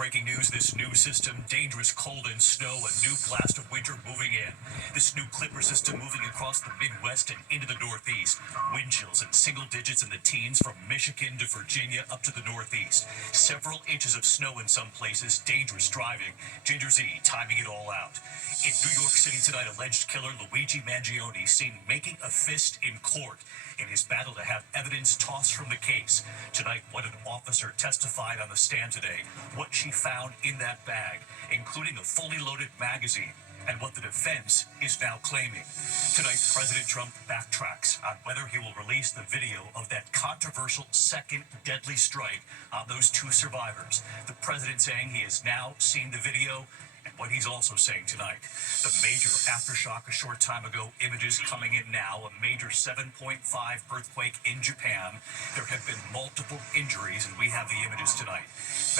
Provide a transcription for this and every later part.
breaking news. This new system, dangerous cold and snow, a new blast of winter moving in. This new Clipper system moving across the Midwest and into the Northeast. Wind chills in single digits in the teens from Michigan to Virginia up to the Northeast. Several inches of snow in some places, dangerous driving. Ginger Z timing it all out. In New York City tonight, alleged killer Luigi Mangione seen making a fist in court in his battle to have evidence tossed from the case. Tonight, what an officer testified on the stand today, what she found in that bag, including a fully loaded magazine, and what the defense is now claiming. Tonight, President Trump backtracks on whether he will release the video of that controversial second deadly strike on those two survivors. The president saying he has now seen the video, and what he's also saying tonight. The major aftershock a short time ago, images coming in now, a major 7.5 earthquake in Japan. There have been multiple injuries, and we have the images tonight.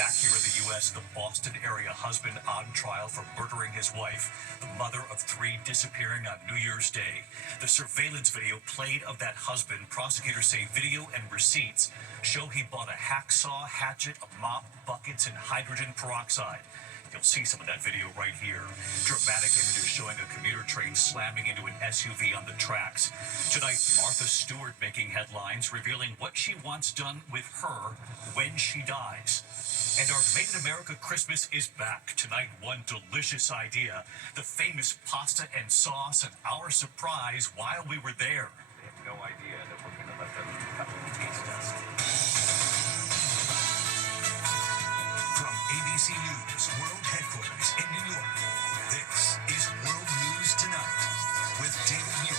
Back here in the U.S., the Boston area husband on trial for murdering his wife, the mother of three disappearing on New Year's Day. The surveillance video played of that husband, prosecutors say video and receipts show he bought a hacksaw, hatchet, a mop, buckets, and hydrogen peroxide. You'll see some of that video right here. Dramatic images showing a commuter train slamming into an SUV on the tracks. Tonight, Martha Stewart making headlines, revealing what she wants done with her when she dies. And our Made in America Christmas is back. Tonight, one delicious idea, the famous pasta and sauce, and our surprise while we were there. They have no idea that we're going to let them taste test. From ABC News World Headquarters in New York, this is World News Tonight with David Muir.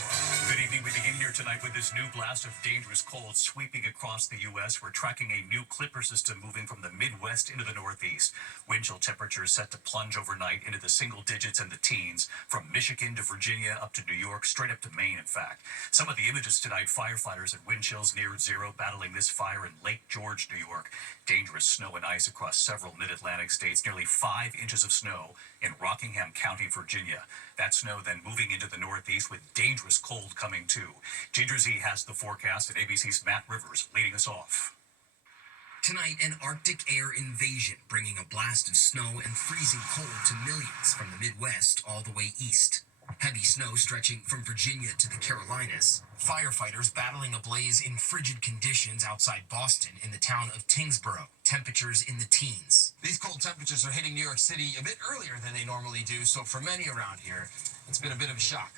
Good evening. We begin here tonight with this new blast of dangerous cold sweeping across the U.S. We're tracking a new Clipper system moving from the Midwest into the Northeast. Wind chill temperatures set to plunge overnight into the single digits and the teens, from Michigan to Virginia up to New York, straight up to Maine, in fact. Some of the images tonight, firefighters at wind chills near zero battling this fire in Lake George, New York. Dangerous snow and ice across several mid-Atlantic states, nearly 5 inches of snow in Rockingham County, Virginia. That snow then moving into the Northeast with dangerous cold coming too. Ginger Z has the forecast, and ABC's Matt Rivers leading us off. Tonight, an Arctic air invasion, bringing a blast of snow and freezing cold to millions from the Midwest all the way east. Heavy snow stretching from Virginia to the Carolinas. Firefighters battling a blaze in frigid conditions outside Boston in the town of Tyngsboro. Temperatures in the teens. These cold temperatures are hitting New York City a bit earlier than they normally do, so for many around here, it's been a bit of a shock.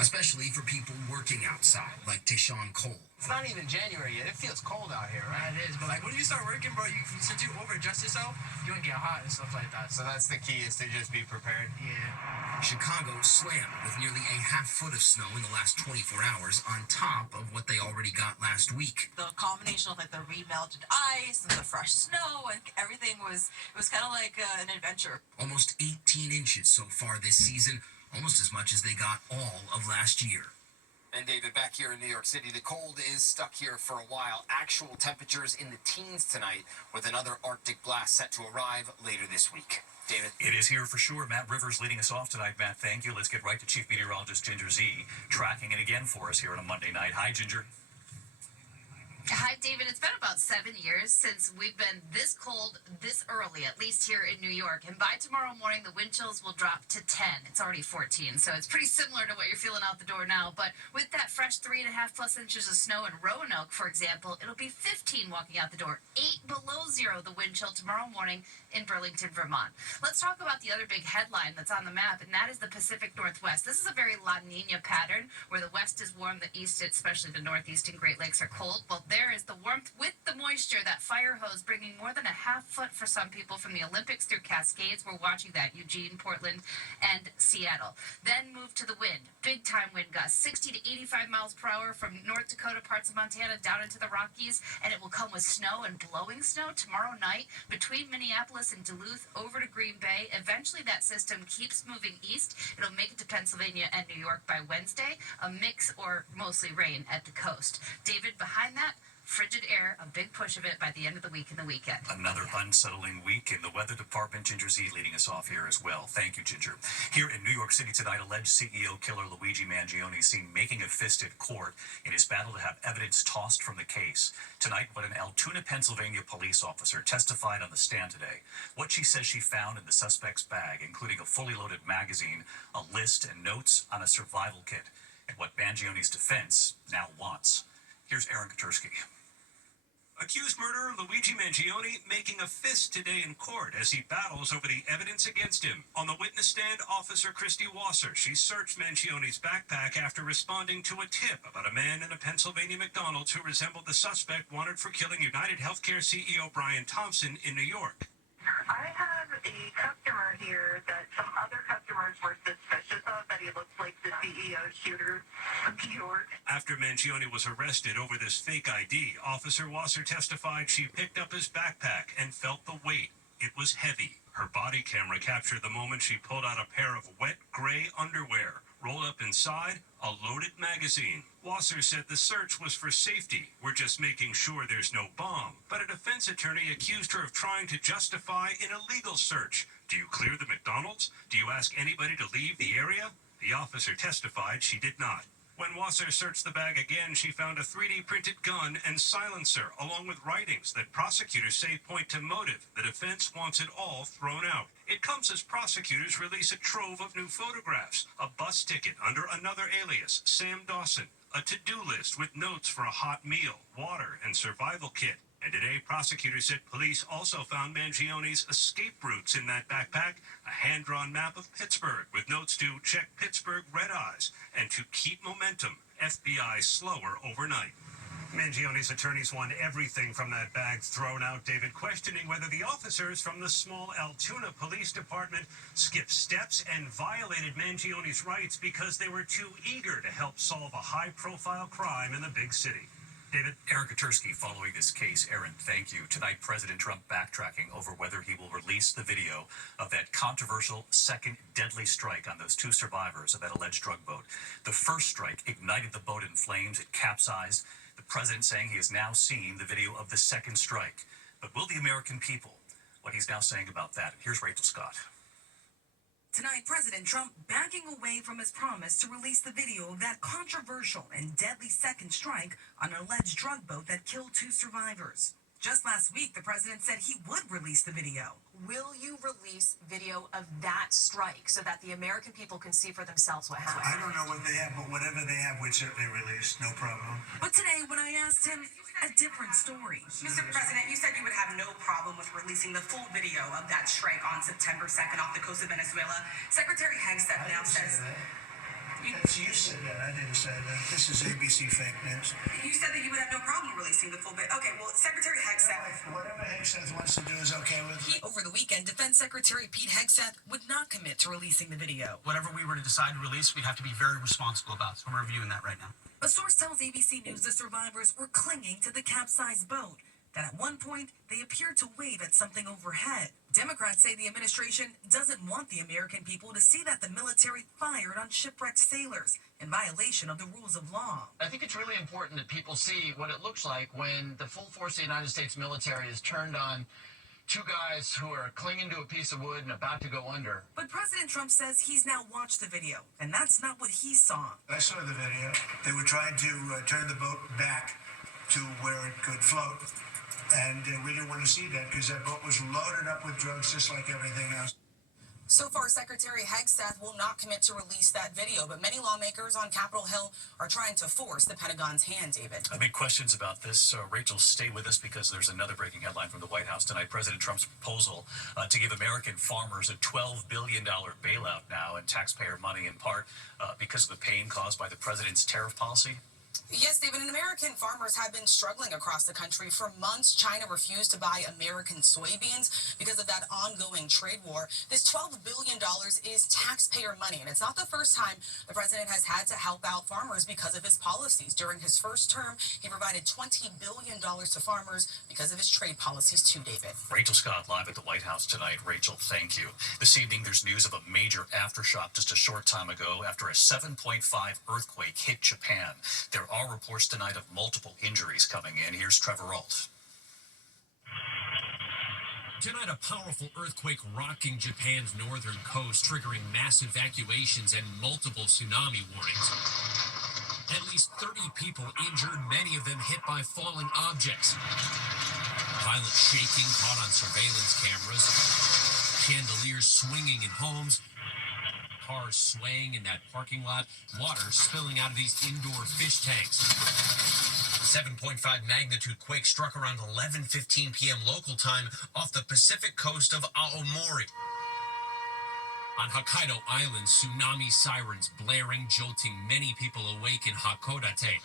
Especially for people working outside, like Tayshawn Cole. It's not even January yet. It feels cold out here, right? It is, but like when you start working, bro, since you over-adjust yourself, you're gonna get hot and stuff like that. So that's the key, is to just be prepared. Yeah. Chicago slammed with nearly a half foot of snow in the last 24 hours on top of what they already got last week. The combination of like the remelted ice and the fresh snow and everything it was kind of like an adventure. Almost 18 inches so far this season, almost as much as they got all of last year. And David, back here in New York City, the cold is stuck here for a while. Actual temperatures in the teens tonight, with another Arctic blast set to arrive later this week. David? It is here for sure. Matt Rivers leading us off tonight. Matt, thank you. Let's get right to Chief Meteorologist Ginger Z, tracking it again for us here on a Monday night. Hi, Ginger. Hi, David. It's been about 7 years since we've been this cold this early, at least here in New York. And by tomorrow morning, the wind chills will drop to 10. It's already 14, so it's pretty similar to what you're feeling out the door now. But with that fresh 3.5+ inches of snow in Roanoke, for example, it'll be 15 walking out the door. 8 below zero, the wind chill tomorrow morning in Burlington, Vermont. Let's talk about the other big headline that's on the map, and that is the Pacific Northwest. This is a very La Nina pattern, where the west is warm, the east, especially the Northeast and Great Lakes, are cold. Well, there is the warmth with the moisture, that fire hose bringing more than a half foot for some people from the Olympics through Cascades. We're watching that, Eugene, Portland, and Seattle. Then move to the wind. Big time wind gusts, 60 to 85 miles per hour from North Dakota, parts of Montana, down into the Rockies, and it will come with snow and blowing snow tomorrow night between Minneapolis and Duluth over to Green Bay. Eventually that system keeps moving east. It'll make it to Pennsylvania and New York by Wednesday. A mix or mostly rain at the coast. David, behind that, frigid air, a big push of it by the end of the week and the weekend. Another unsettling week in the weather department. Ginger Z leading us off here as well. Thank you, Ginger. Here in New York City tonight, alleged CEO killer Luigi Mangione seen making a fist at court in his battle to have evidence tossed from the case. Tonight, what an Altoona, Pennsylvania police officer testified on the stand today. What she says she found in the suspect's bag, including a fully loaded magazine, a list, and notes on a survival kit, and what Mangione's defense now wants. Here's Aaron Katursky. Accused murderer Luigi Mangione making a fist today in court as he battles over the evidence against him. On the witness stand, Officer Christy Wasser. She searched Mangione's backpack after responding to a tip about a man in a Pennsylvania McDonald's who resembled the suspect wanted for killing United Healthcare CEO Brian Thompson in New York. I have a customer here that some other customers were suspicious of, that he looks like the CEO shooter of New York. After Mangione was arrested over this fake ID, Officer Wasser testified she picked up his backpack and felt the weight. It was heavy. Her body camera captured the moment she pulled out a pair of wet gray underwear. Rolled up inside, a loaded magazine. Wasser said the search was for safety. We're just making sure there's no bomb. But a defense attorney accused her of trying to justify an illegal search. Do you clear the McDonald's? Do you ask anybody to leave the area? The officer testified she did not. When Wasser searched the bag again, she found a 3D printed gun and silencer, along with writings that prosecutors say point to motive. The defense wants it all thrown out. It comes as prosecutors release a trove of new photographs, a bus ticket under another alias, Sam Dawson, a to-do list with notes for a hot meal, water, and survival kit. And today, prosecutors said police also found Mangione's escape routes in that backpack, a hand-drawn map of Pittsburgh with notes to check Pittsburgh red eyes and to keep momentum, FBI slower overnight. Mangione's attorneys want everything from that bag thrown out, David, questioning whether the officers from the small Altoona Police Department skipped steps and violated Mangione's rights because they were too eager to help solve a high-profile crime in the big city. David? Aaron Katursky following this case. Aaron, thank you. Tonight, President Trump backtracking over whether he will release the video of that controversial second deadly strike on those two survivors of that alleged drug boat. The first strike ignited the boat in flames. It capsized. The president saying he has now seen the video of the second strike. But will the American people, what he's now saying about that? Here's Rachel Scott. Tonight, President Trump backing away from his promise to release the video of that controversial and deadly second strike on an alleged drug boat that killed two survivors. Just last week, the president said he would release the video. Will you release video of that strike so that the American people can see for themselves what happened? I don't know what they have, but whatever they have, we'd certainly release. No problem. But today, when I asked him, a different story. Mr. President, you said you would have no problem with releasing the full video of that strike on September 2nd off the coast of Venezuela. Secretary Hegseth now says... You said that. I didn't say that. This is ABC fake news. You said that you would have no problem releasing the full bit. Okay, well, Secretary Hegseth... Whatever Hegseth wants to do is okay with me. Over the weekend, Defense Secretary Pete Hegseth would not commit to releasing the video. Whatever we were to decide to release, we'd have to be very responsible about. So we're reviewing that right now. A source tells ABC News the survivors were clinging to the capsized boat. That at one point, they appeared to wave at something overhead. Democrats say the administration doesn't want the American people to see that the military fired on shipwrecked sailors in violation of the rules of law. I think it's really important that people see what it looks like when the full force of the United States military is turned on two guys who are clinging to a piece of wood and about to go under. But President Trump says he's now watched the video, and that's not what he saw. I saw the video. They were trying to turn the boat back to where it could float. And we didn't want to see that because that boat was loaded up with drugs just like everything else. So far, Secretary Hegseth will not commit to release that video, but many lawmakers on Capitol Hill are trying to force the Pentagon's hand, David. Big questions about this. Rachel, stay with us because there's another breaking headline from the White House tonight. President Trump's proposal to give American farmers a $12 billion bailout now and taxpayer money in part because of the pain caused by the president's tariff policy. Yes, David, and American farmers have been struggling across the country. For months, China refused to buy American soybeans because of that ongoing trade war. This $12 billion is taxpayer money, and it's not the first time the president has had to help out farmers because of his policies. During his first term, he provided $20 billion to farmers because of his trade policies too, David. Rachel Scott live at the White House tonight. Rachel, thank you. This evening, there's news of a major aftershock just a short time ago after a 7.5 earthquake hit Japan. There there are reports tonight of multiple injuries coming in. Here's Trevor Ault. Tonight, a powerful earthquake rocking Japan's northern coast, triggering mass evacuations and multiple tsunami warnings. At least 30 people injured, many of them hit by falling objects. Violent shaking caught on surveillance cameras. Chandeliers swinging in homes. Cars swaying in that parking lot. Water spilling out of these indoor fish tanks. 7.5 magnitude quake struck around 11:15 p.m. local time off the Pacific coast of Aomori. On Hokkaido Island, tsunami sirens blaring, jolting many people awake in Hakodate.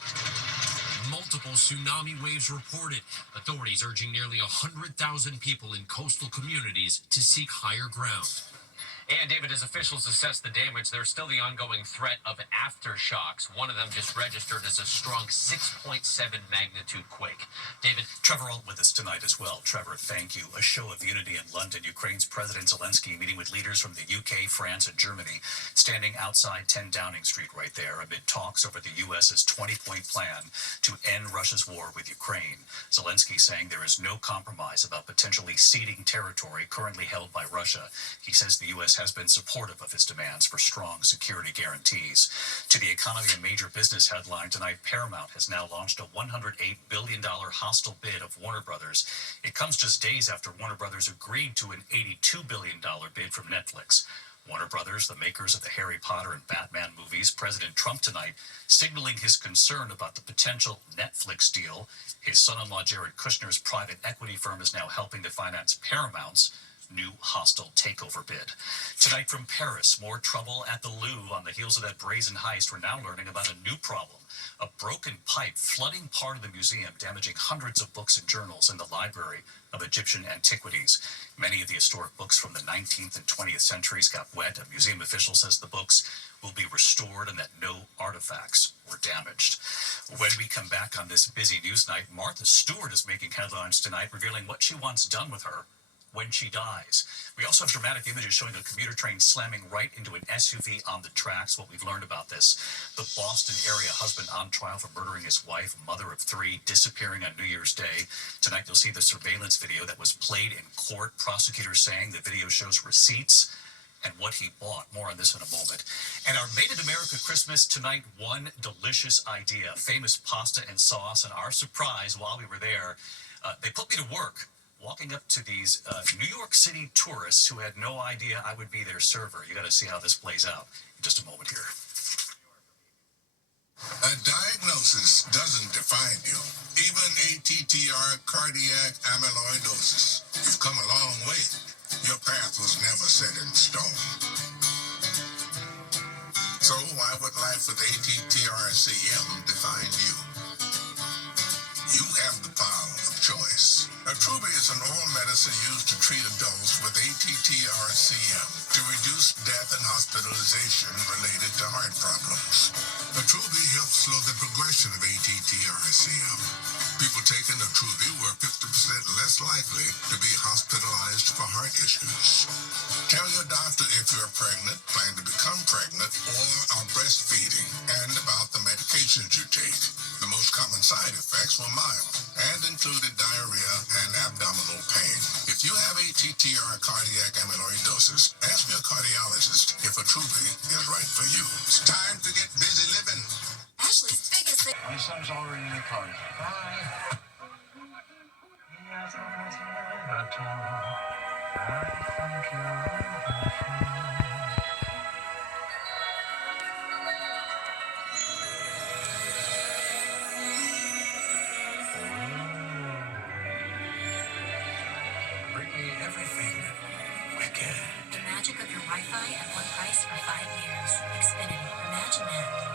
Multiple tsunami waves reported. Authorities urging nearly 100,000 people in coastal communities to seek higher ground. And David, as officials assess the damage, there's still the ongoing threat of aftershocks. One of them just registered as a strong 6.7 magnitude quake. David? Trevor Ault with us tonight as well. Trevor, thank you. A show of unity in London. Ukraine's President Zelensky meeting with leaders from the UK, France, and Germany, standing outside 10 Downing Street right there amid talks over the U.S.'s 20-point plan to end Russia's war with Ukraine. Zelensky saying there is no compromise about potentially ceding territory currently held by Russia. He says the U.S. has been supportive of his demands for strong security guarantees. To the economy, a major business headline tonight, Paramount has now launched a $108 billion hostile bid of Warner Brothers. It comes just days after Warner Brothers agreed to an $82 billion bid from Netflix. Warner Brothers, the makers of the Harry Potter and Batman movies, President Trump tonight signaling his concern about the potential Netflix deal. His son-in-law Jared Kushner's private equity firm is now helping to finance Paramount's new hostile takeover bid. Tonight from Paris, more trouble at the Louvre on the heels of that brazen heist. We're now learning about a new problem. A broken pipe flooding part of the museum, damaging hundreds of books and journals in the Library of Egyptian Antiquities. Many of the historic books from the 19th and 20th centuries got wet. A museum official says the books will be restored and that no artifacts were damaged. When we come back on this busy news night, Martha Stewart is making headlines tonight, revealing what she wants done with her when she dies. We also have dramatic images showing a commuter train slamming right into an SUV on the tracks. What we've learned about this, the Boston area husband on trial for murdering his wife, mother of three, disappearing on New Year's Day. Tonight you'll see the surveillance video that was played in court. Prosecutors saying the video shows receipts and what he bought. More on this in a moment. And our Made in America Christmas tonight, one delicious idea, famous pasta and sauce. And our surprise while we were there, they put me to work walking up to these New York City tourists who had no idea I would be their server. You got to see how this plays out in just a moment here. A diagnosis doesn't define you. Even ATTR cardiac amyloidosis. You've come a long way. Your path was never set in stone. So why would life with ATTR-CM define you? You have the power of choice. Attruby is an oral medicine used to treat adults with ATTR-CM to reduce death and hospitalization related to heart problems. Attruby helps slow the progression of ATTR-CM. People taking Attruby were 50% less likely to be hospitalized for heart issues. Tell your doctor if you're pregnant, plan to become pregnant, or are breastfeeding, and about the medications you take. The most common side effects were mild and included diarrhea and abdominal pain. If you have ATTR cardiac amyloidosis, ask your cardiologist if Attruby is right for you. It's time to get busy living. Ashley's biggest thing. My son's already in the car. Bye. Bring me everything wicked. The magic of your Wi-Fi at one price for 5 years. Xfinity. Imagine that.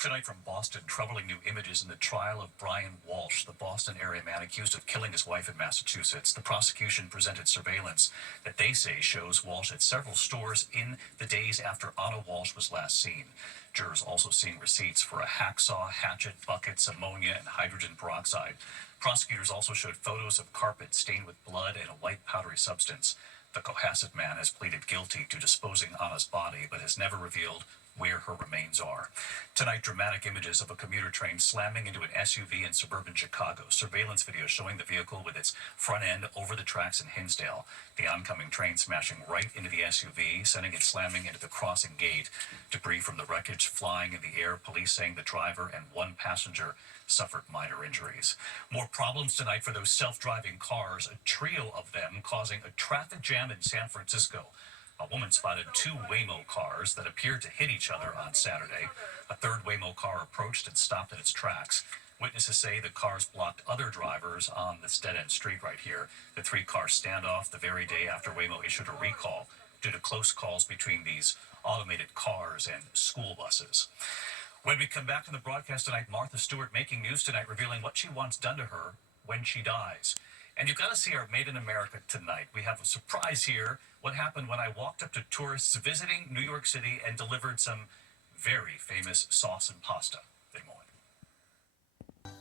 Tonight from Boston, troubling new images in the trial of Brian Walsh, the Boston area man accused of killing his wife in Massachusetts. The prosecution presented surveillance that they say shows Walsh at several stores in the days after Anna Walsh was last seen. Jurors also seeing receipts for a hacksaw, hatchet, buckets, ammonia, and hydrogen peroxide. Prosecutors also showed photos of carpet stained with blood and a white powdery substance. The Cohasset man has pleaded guilty to disposing Anna's body, but has never revealed where her remains are. Tonight, dramatic images of a commuter train slamming into an SUV in suburban Chicago. Surveillance video showing the vehicle with its front end over the tracks in Hinsdale. The oncoming train smashing right into the SUV, sending it slamming into the crossing gate. Debris from the wreckage flying in the air. Police saying the driver and one passenger suffered minor injuries. More problems tonight for those self-driving cars, a trio of them causing a traffic jam in San Francisco. A woman spotted two Waymo cars that appeared to hit each other on Saturday. A third Waymo car approached and stopped in its tracks. Witnesses say the cars blocked other drivers on this dead-end street right here. The three-car standoff the very day after Waymo issued a recall due to close calls between these automated cars and school buses. When we come back in the broadcast tonight, Martha Stewart making news tonight, revealing what she wants done to her when she dies. And you've got to see our Made in America tonight. We have a surprise here. What happened when I walked up to tourists visiting New York City and delivered some very famous sauce and pasta. Good morning.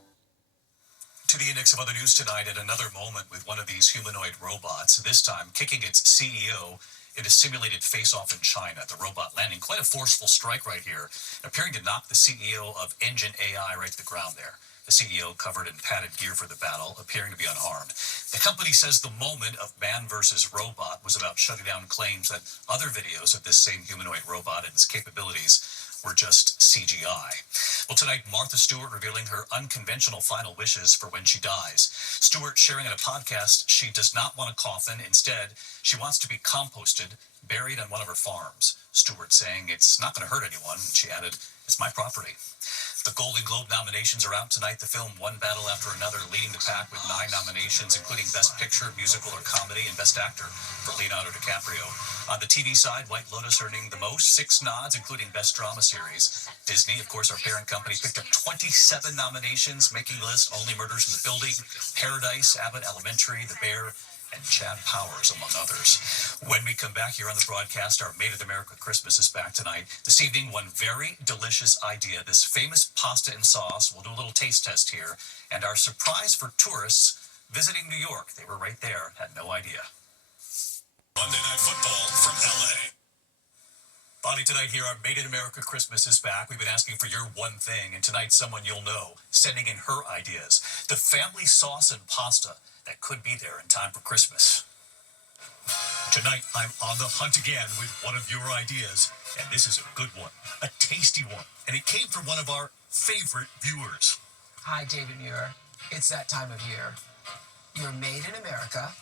To the index of other news tonight, at another moment with one of these humanoid robots, this time kicking its CEO in a simulated face-off in China. The robot landing quite a forceful strike right here, appearing to knock the CEO of Engine AI right to the ground there. The CEO covered in padded gear for the battle, appearing to be unharmed. The company says the moment of man versus robot was about shutting down claims that other videos of this same humanoid robot and its capabilities were just CGI. Well, tonight, Martha Stewart revealing her unconventional final wishes for when she dies. Stewart sharing in a podcast she does not want a coffin. Instead, she wants to be composted, buried on one of her farms. Stewart saying it's not going to hurt anyone. And she added, "It's my property." The Golden Globe nominations are out tonight. The film one battle after another, leading the pack with 9 nominations, including Best Picture, Musical or Comedy, and Best Actor for Leonardo DiCaprio. On the TV side, White Lotus earning the most, 6 nods, including Best Drama Series. Disney, of course, our parent company, picked up 27 nominations, making the list Only Murders in the Building, Paradise, Abbott Elementary, The Bear, and Chad Powers, among others. When we come back here on the broadcast, our Made in America Christmas is back tonight. This evening, one very delicious idea, this famous pasta and sauce. We'll do a little taste test here. And our surprise for tourists visiting New York. They were right there, had no idea. Monday Night Football from L.A. Bonnie, tonight here, our Made in America Christmas is back. We've been asking for your one thing, and tonight someone you'll know sending in her ideas. The family sauce and pasta that could be there in time for Christmas. Tonight, I'm on the hunt again with one of your ideas, and this is a good one, a tasty one, and it came from one of our favorite viewers. Hi, David Muir. It's that time of year. You're Made in America,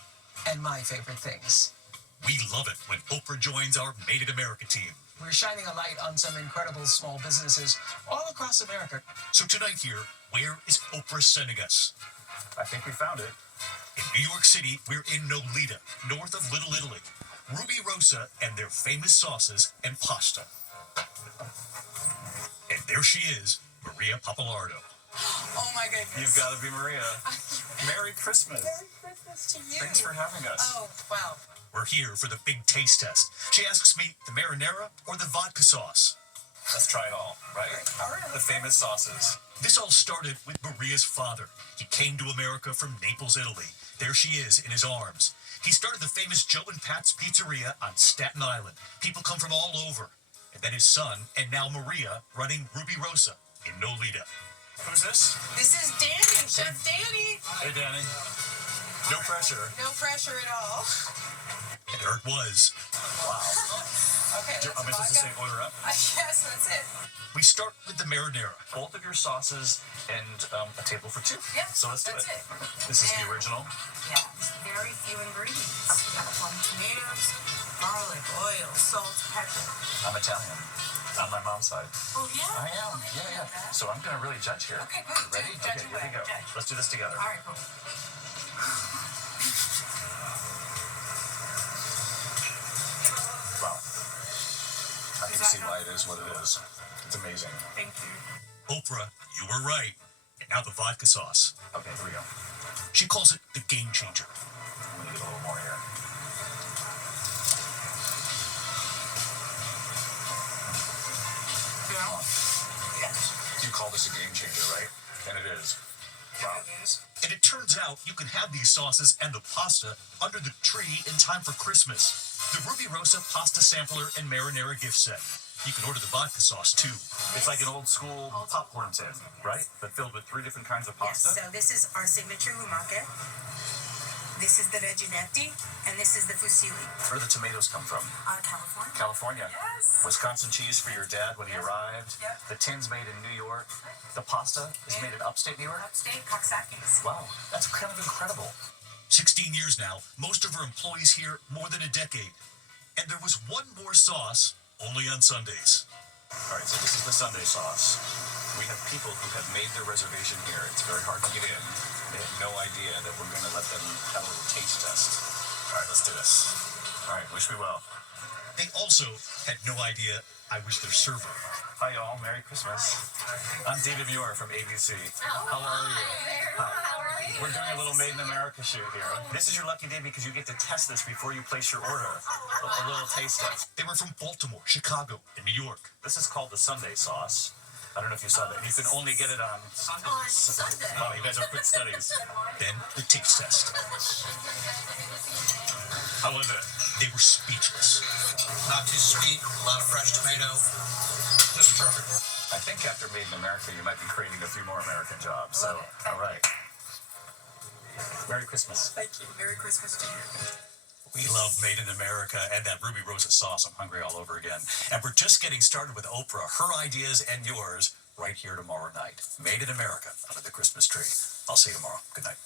and my favorite things. We love it when Oprah joins our Made in America team. We're shining a light on some incredible small businesses all across America. So tonight here, where is Oprah sending us? I think we found it. In New York City, we're in Nolita, north of Little Italy. Ruby Rosa and their famous sauces and pasta. And there she is, Maria Pappalardo. Oh my goodness. You've got to be Maria. Merry Christmas. Merry Christmas to you. Thanks for having us. Oh, wow. We're here for the big taste test. She asks me, the marinara or the vodka sauce? Let's try it all, right? All right. The famous sauces. This all started with Maria's father. He came to America from Naples, Italy. There she is in his arms. He started the famous Joe and Pat's Pizzeria on Staten Island. People come from all over. And then his son, and now Maria, running Ruby Rosa in Nolita. Who's this? This is Danny, Chef Danny. Hey, Danny. No pressure. No pressure at all. And there it was. Wow. Okay, Am I supposed to say order up? Yes, that's it. We start with the marinara. Both of your sauces and a table for 2. Yep, So let's do that's it. This is the original. Yeah, it's very few ingredients. You got plum tomatoes, garlic, oil, salt, pepper. I'm Italian. On my mom's side. Oh, yeah? I am. Yeah. So I'm going to really judge here. Okay, good. Ready? Judge Okay, here we go. Judge. Let's do this together. All right, cool. Wow. I can see why it is what it is. It's amazing. Thank you. Oprah, you were right. And now the vodka sauce. Okay, here we go. She calls it the game changer. I'm going to get a little more here. You call this a game changer, right? And it is. Wow. And it turns out you can have these sauces and the pasta under the tree in time for Christmas. The Ruby Rosa Pasta Sampler and Marinara gift set. You can order the vodka sauce too. It's like an old school popcorn tin, right? But filled with 3 different kinds of pasta. Yes, so this is our signature lumake. This is the reginetti, and this is the fusilli. Where do the tomatoes come from? California. California. Yes. Wisconsin cheese for your dad when he arrived. Yep. The tin's made in New York. The pasta is made in upstate New York. Upstate Coxsackies. Wow, that's kind of incredible. 16 years now, most of our employees here more than a decade. And there was one more sauce, only on Sundays. All right, so this is the Sunday sauce. We have people who have made their reservation here. It's very hard to get in. They have no idea that we're going to let them have a little taste test. All right, let's do this. All right, wish me well. They also had no idea I was their server. Hi, y'all. Merry Christmas. I'm David Muir from ABC. How are you? Hi. We're doing a little Made in America shoot here. This is your lucky day because you get to test this before you place your order. A little taste test. They were from Baltimore, Chicago, and New York. This is called the Sunday sauce. I don't know if you saw that. You can only get it on Sunday. Wow, you guys are quick studies. Then the taste test. How was it? They were speechless. Not too sweet, a lot of fresh tomato. Just perfect. I think after Made in America, you might be creating a few more American jobs. So, all right. Merry Christmas. Thank you. Merry Christmas to you. We love Made in America and that Ruby Rosa sauce. I'm hungry all over again. And we're just getting started with Oprah, her ideas and yours, right here tomorrow night. Made in America under the Christmas tree. I'll see you tomorrow. Good night.